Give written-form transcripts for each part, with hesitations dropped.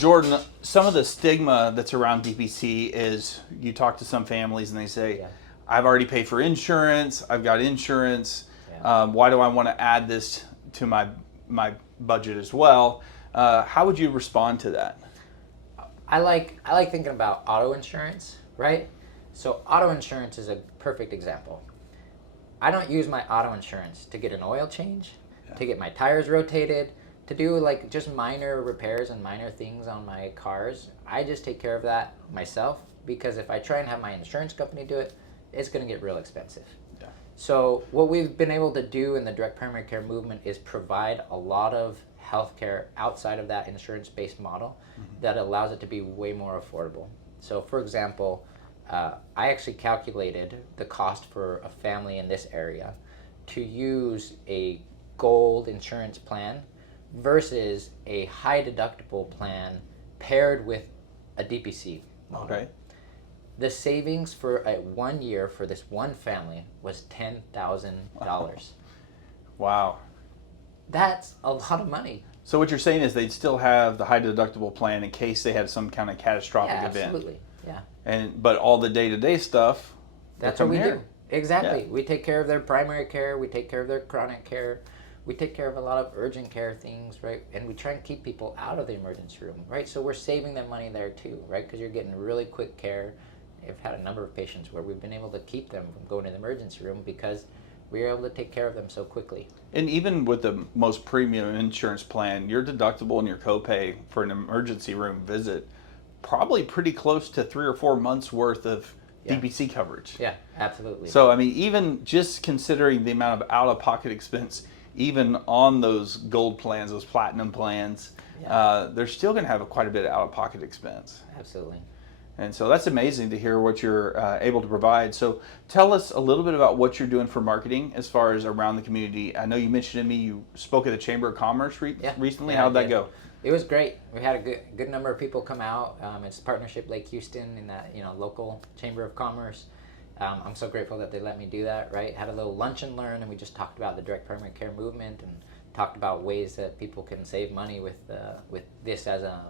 Jordan, some of the stigma that's around DPC is you talk to some families and they say, I've already paid for insurance, I've got insurance, why do I want to add this to my budget as well? How would you respond to that? I like thinking about auto insurance, right? So auto insurance is a perfect example. I don't use my auto insurance to get an oil change, to get my tires rotated, to do like just minor repairs and minor things on my cars. I just take care of that myself, because if I try and have my insurance company do it, it's going to get real expensive. Yeah. So what we've been able to do in the direct primary care movement is provide a lot of healthcare outside of that insurance-based model that allows it to be way more affordable. So for example, I actually calculated the cost for a family in this area to use a gold insurance plan versus a high deductible plan paired with a DPC model. Okay. The savings for 1 year for this one family was $10,000. Wow. That's a lot of money. So what you're saying is they'd still have the high deductible plan in case they had some kind of catastrophic event. Absolutely. Yeah. But all the day-to-day stuff, that's what we do. Exactly. Yeah. We take care of their primary care, we take care of their chronic care, we take care of a lot of urgent care things, right? And we try and keep people out of the emergency room, right? So we're saving them money there too, right? Because you're getting really quick care. I've had a number of patients where we've been able to keep them from going to the emergency room because we were able to take care of them so quickly. And even with the most premium insurance plan, your deductible and your copay for an emergency room visit probably pretty close to 3 or 4 months worth of DPC coverage. Yeah, absolutely. So I mean, even just considering the amount of out-of-pocket expense, even on those gold plans, those platinum plans, they're still going to have quite a bit of out-of-pocket expense. Absolutely. And so that's amazing to hear what you're able to provide. So tell us a little bit about what you're doing for marketing as far as around the community. I know you mentioned to me you spoke at the Chamber of Commerce recently. How'd that go? It was great. We had a good number of people come out. It's Partnership Lake Houston in that local Chamber of Commerce. I'm so grateful that they let me do that. Right, had a little lunch and learn, and we just talked about the direct primary care movement and talked about ways that people can save money with this as a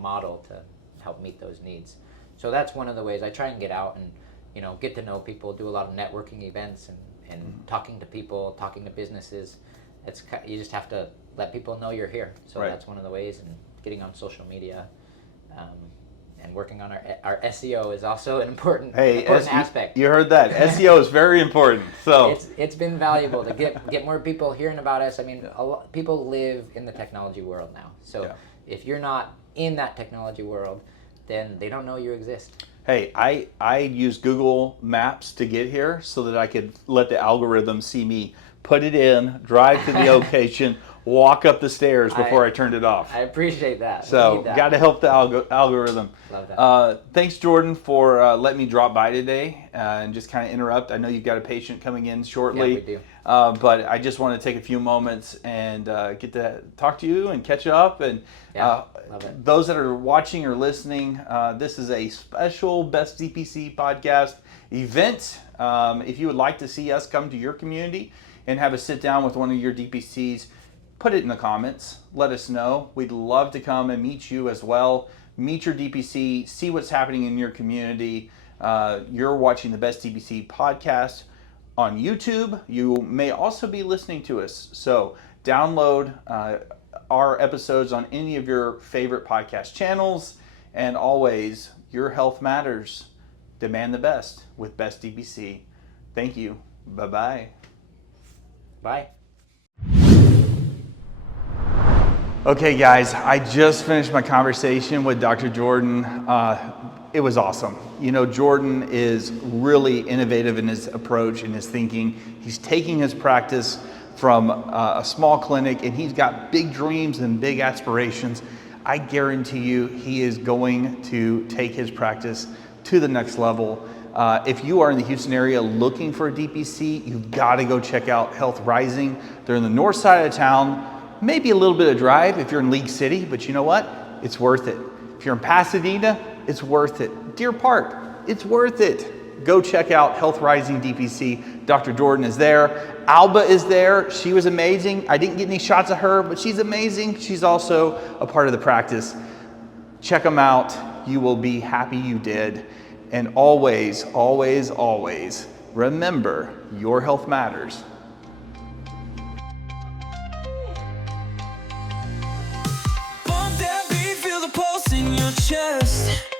model to help meet those needs. So that's one of the ways I try and get out and get to know people, do a lot of networking events and talking to people, talking to businesses. You just have to let people know you're here. So that's one of the ways, and getting on social media and working on our SEO is also an important aspect. You heard that. SEO is very important. So it's been valuable to get more people hearing about us. I mean, people live in the technology world now. So if you're not in that technology world, then they don't know you exist. Hey, I use Google Maps to get here so that I could let the algorithm see me put it in, drive to the location, walk up the stairs before I turned it off. I appreciate that. So got to help the algorithm. Love that. Thanks, Jordan, for letting me drop by today and just kind of interrupt. I know you've got a patient coming in shortly. Yeah, we do. But I just want to take a few moments and get to talk to you and catch up. And love it. Those that are watching or listening, this is a special Best DPC podcast event. If you would like to see us come to your community and have a sit down with one of your DPCs, put it in the comments. Let us know. We'd love to come and meet you as well. Meet your DPC, see what's happening in your community. You're watching the Best DPC podcast on YouTube. You may also be listening to us. So download our episodes on any of your favorite podcast channels. And always, your health matters. Demand the best with Best DPC. Thank you. Bye-bye. Bye. Okay, guys, I just finished my conversation with Dr. Jordan. It was awesome. Jordan is really innovative in his approach and his thinking. He's taking his practice from a small clinic, and he's got big dreams and big aspirations. I guarantee you he is going to take his practice to the next level. If you are in the Houston area looking for a DPC, you've got to go check out Health Rising. They're in the north side of town. Maybe a little bit of drive if you're in League City, but you know what? It's worth it. If you're in Pasadena, it's worth it. Deer Park, it's worth it. Go check out Health Rising DPC. Dr. Jordan is there. Alba is there. She was amazing. I didn't get any shots of her, but she's amazing. She's also a part of the practice. Check them out. You will be happy you did. And always, always, always remember, your health matters. Bump that beat, feel the pulse in your chest.